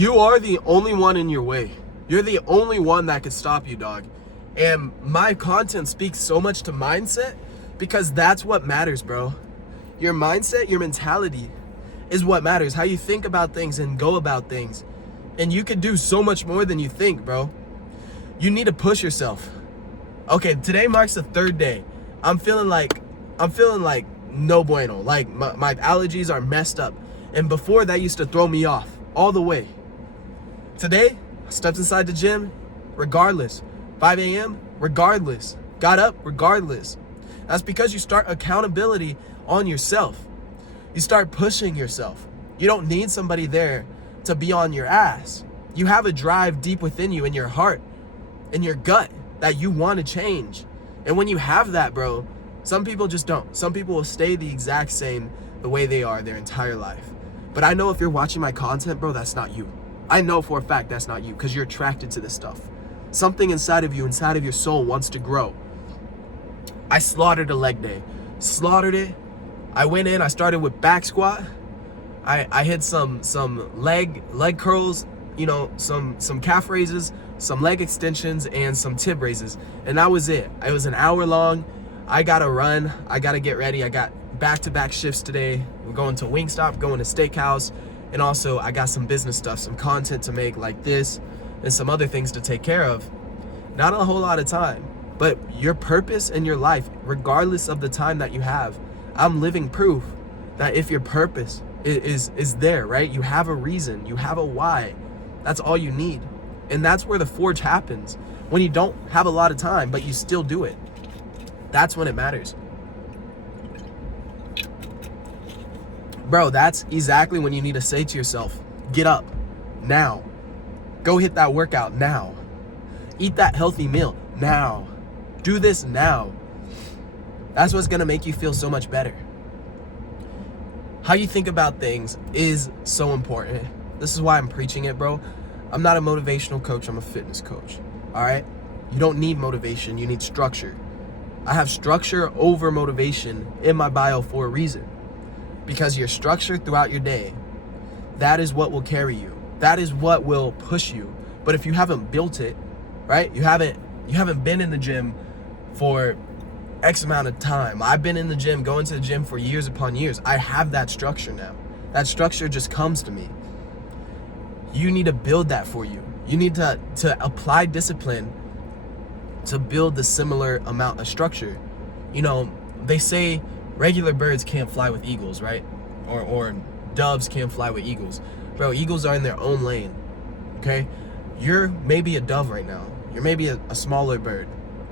You are the only one in your way. You're the only one that could stop you, dog. And my content speaks so much to mindset because that's what matters, bro. Your mindset, your mentality is what matters. How you think about things and go about things. And you can do so much more than you think, bro. You need to push yourself. Okay, today marks the 3rd day. I'm feeling like no bueno. Like my allergies are messed up. And before that used to throw me off all the way. Today, I stepped inside the gym regardless. 5 a.m. regardless. Got up regardless. That's because you start accountability on yourself. You start pushing yourself. You don't need somebody there to be on your ass. You have a drive deep within you, in your heart, in your gut, that you want to change. And when you have that, bro, some people just don't. Some people will stay the exact same the way they are their entire life. But I know if you're watching my content, bro, that's not you. I know for a fact that's not you because you're attracted to this stuff. Something inside of you, inside of your soul wants to grow. I slaughtered a leg day. Slaughtered it. I went in, I started with back squat. I hit some leg curls, you know, some calf raises, some leg extensions, and some tib raises. And that was it. It was an hour long. I gotta run. I gotta get ready. I got back-to-back shifts today. We're going to Wingstop, going to Steakhouse, and also I got some business stuff, some content to make like this, and some other things to take care of. Not a whole lot of time, but your purpose in your life, regardless of the time that you have, I'm living proof that if your purpose is there, right? You have a reason, you have a why. That's all you need. And that's where the forge happens. When you don't have a lot of time, but you still do it. That's when it matters. Bro, that's exactly when you need to say to yourself, get up now. Go hit that workout now. Eat that healthy meal now. Do this now. That's what's gonna make you feel so much better. How you think about things is so important. This is why I'm preaching it, bro. I'm not a motivational coach, I'm a fitness coach. All right? You don't need motivation, you need structure. I have structure over motivation in my bio for a reason. Because your structure throughout your day, that is what will carry you. That is what will push you. But if you haven't built it, right? You haven't been in the gym for X amount of time. I've been in the gym, going to the gym for years upon years. I have that structure now. That structure just comes to me. You need to build that for you. You need to apply discipline to build the similar amount of structure. You know, they say regular birds can't fly with eagles, right? Or doves can't fly with eagles. Bro, eagles are in their own lane, okay? You're maybe a dove right now. You're maybe a smaller bird.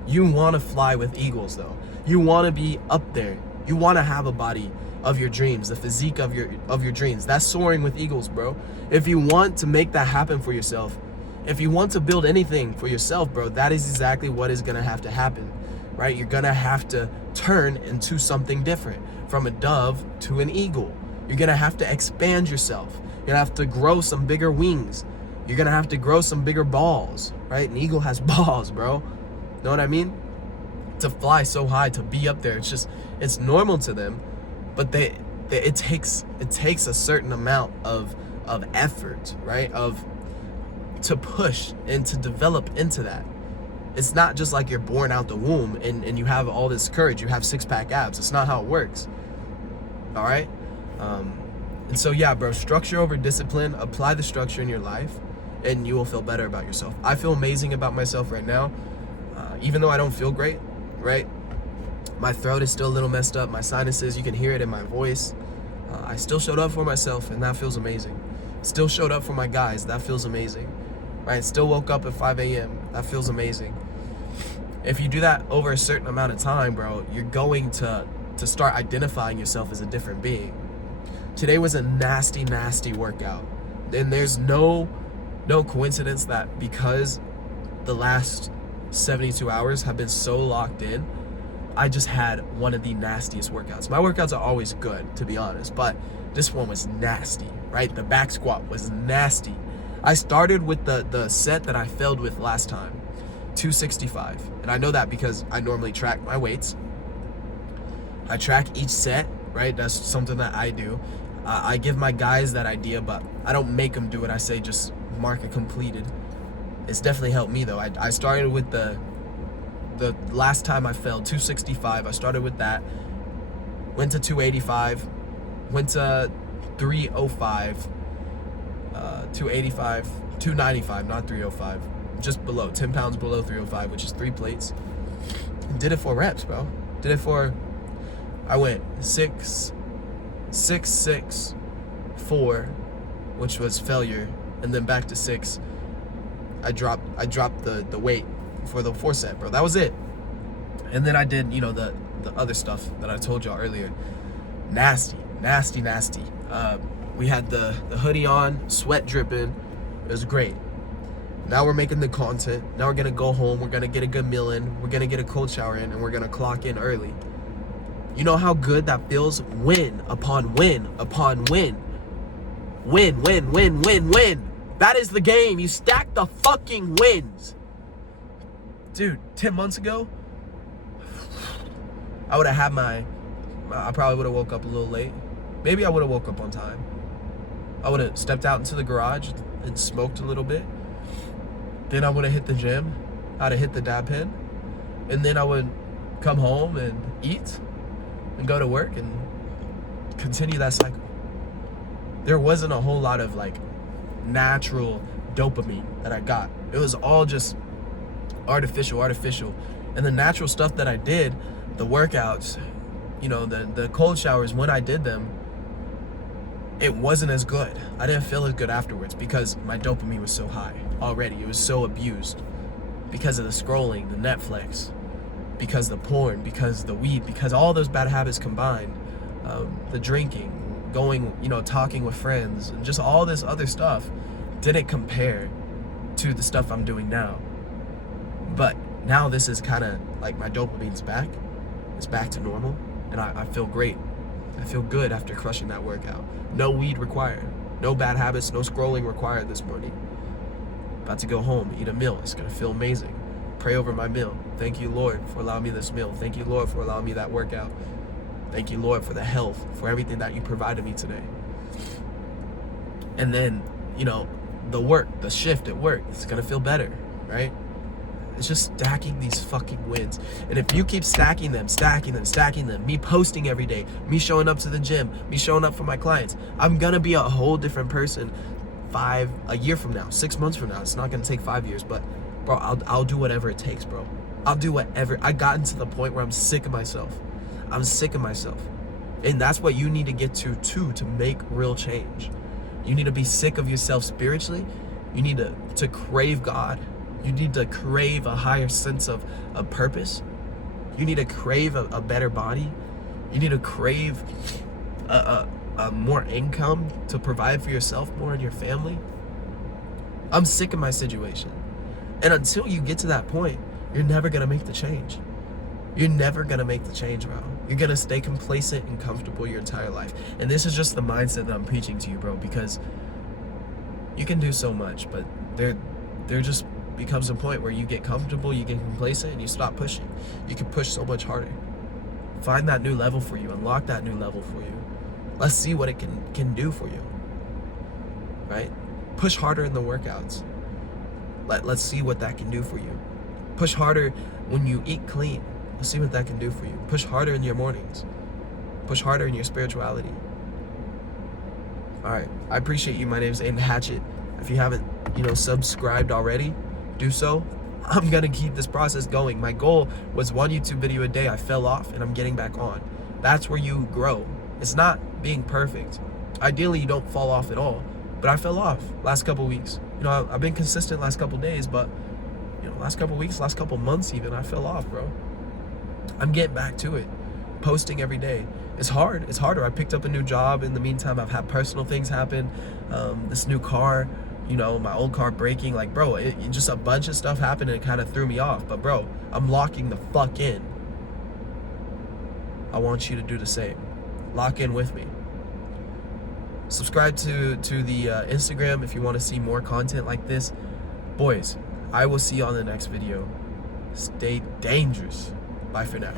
You want to fly with eagles, though. You want to be up there. You want to have a body of your dreams, the physique of your dreams. That's soaring with eagles, bro. If you want to make that happen for yourself, if you want to build anything for yourself, bro, that is exactly what is going to have to happen, right? You're going to have to turn into something different, from a dove to an eagle. You're going to have to expand yourself. You're going to have to grow some bigger wings. You're going to have to grow some bigger balls, right? An eagle has balls, bro. Know what I mean? To fly so high, to be up there, it's normal to them, but it takes a certain amount of effort, right? To push and to develop into that. It's not just like you're born out the womb and you have all this courage, you have six-pack abs. It's not how it works. All right? And so yeah, bro, structure over discipline. Apply the structure in your life and you will feel better about yourself. I feel amazing about myself right now. Even though I don't feel great, right? My throat is still a little messed up. My sinuses, you can hear it in my voice. I still showed up for myself, and that feels amazing. Still showed up for my guys. That feels amazing, right? Still woke up at 5 a.m. That feels amazing. If you do that over a certain amount of time, bro, you're going to start identifying yourself as a different being. Today was a nasty, nasty workout. And there's no coincidence that because the last 72 hours have been so locked in, I just had one of the nastiest workouts. My workouts are always good, to be honest, but this one was nasty, right? The back squat was nasty. I started with the set that I failed with last time, 265. And I know that because I normally track my weights. I track each set, right? That's something that I do. I give my guys that idea, but I don't make them do it. I say just mark it completed. It's definitely helped me though. I started with the last time I failed, 265. I started with that, went to 285, went to 305, 285, 295, not 305, just below, 10 pounds below 305, which is 3 plates. Did it for reps, bro. Did it for, I went 6, 6, 6, 4, which was failure, and then back to 6. I dropped the weight for the 4 set, bro. That was it. And then I did, you know, the other stuff that I told y'all earlier. Nasty. We had the hoodie on, sweat dripping. It was great. Now we're making the content. Now we're gonna go home. We're gonna get a good meal in. We're gonna get a cold shower in, and we're gonna clock in early. You know how good that feels? Win upon win upon win. Win. That is the game. You stack the fucking wins. Dude, 10 months ago, I would have had I probably would have woke up a little late. Maybe I would have woke up on time. I would have stepped out into the garage and smoked a little bit. Then I would have hit the gym. I'd have hit the dab pen. And then I would come home and eat and go to work and continue that cycle. There wasn't a whole lot of like natural dopamine that I got. It was all just artificial. And the natural stuff that I did, the workouts, you know, the cold showers, when I did them, it wasn't as good. I didn't feel as good afterwards because my dopamine was so high already. It was so abused because of the scrolling, the Netflix, because the porn, because the weed, because all those bad habits combined, the drinking, going, you know, talking with friends, and just all this other stuff didn't compare to the stuff I'm doing now. But now this is kind of like my dopamine's back. It's back to normal, and I feel great. I feel good after crushing that workout. No weed required. No bad habits, no scrolling required this morning. About to go home, eat a meal. It's gonna feel amazing. Pray over my meal. Thank you, Lord, for allowing me this meal. Thank you, Lord, for allowing me that workout. Thank you, Lord, for the health, for everything that you provided me today. And then, you know, the work, the shift at work, it's gonna feel better, right? It's just stacking these fucking wins. And if you keep stacking them, me posting every day, me showing up to the gym, me showing up for my clients, I'm gonna be a whole different person a year from now, 6 months from now. It's not gonna take 5 years, but bro, I'll do whatever it takes, bro. I'll do whatever. I gotten to the point where I'm sick of myself. And that's what you need to get to too, to make real change. You need to be sick of yourself spiritually. You need to crave God. You need to crave a higher sense of purpose. You need to crave a better body. You need to crave a more income to provide for yourself more and your family. I'm sick of my situation. And until you get to that point, you're never going to make the change. You're never going to make the change, bro. You're going to stay complacent and comfortable your entire life. And this is just the mindset that I'm preaching to you, bro, because you can do so much, but there just becomes a point where you get comfortable, you get complacent, and you stop pushing. You can push so much harder. Find that new level for you. Unlock that new level for you. Let's see what it can do for you, right? Push harder in the workouts. Let's see what that can do for you. Push harder when you eat clean. Let's see what that can do for you. Push harder in your mornings. Push harder in your spirituality. All right, I appreciate you. My name is Aiden Hatchett. If you haven't, subscribed already, do so. I'm gonna keep this process going. My goal was 1 YouTube video a day. I fell off and I'm getting back on. That's where you grow. It's not being perfect. Ideally, you don't fall off at all, but I fell off last couple weeks. I've been consistent last couple days, but last couple weeks, last couple months even, I fell off, bro. I'm getting back to it. Posting every day. It's hard. It's harder. I picked up a new job. In the meantime, I've had personal things happen. This new car, my old car breaking. Like, bro, it just a bunch of stuff happened and it kind of threw me off. But, bro, I'm locking the fuck in. I want you to do the same. Lock in with me. Subscribe to the Instagram if you want to see more content like this. Boys, I will see you on the next video. Stay dangerous. Bye for now.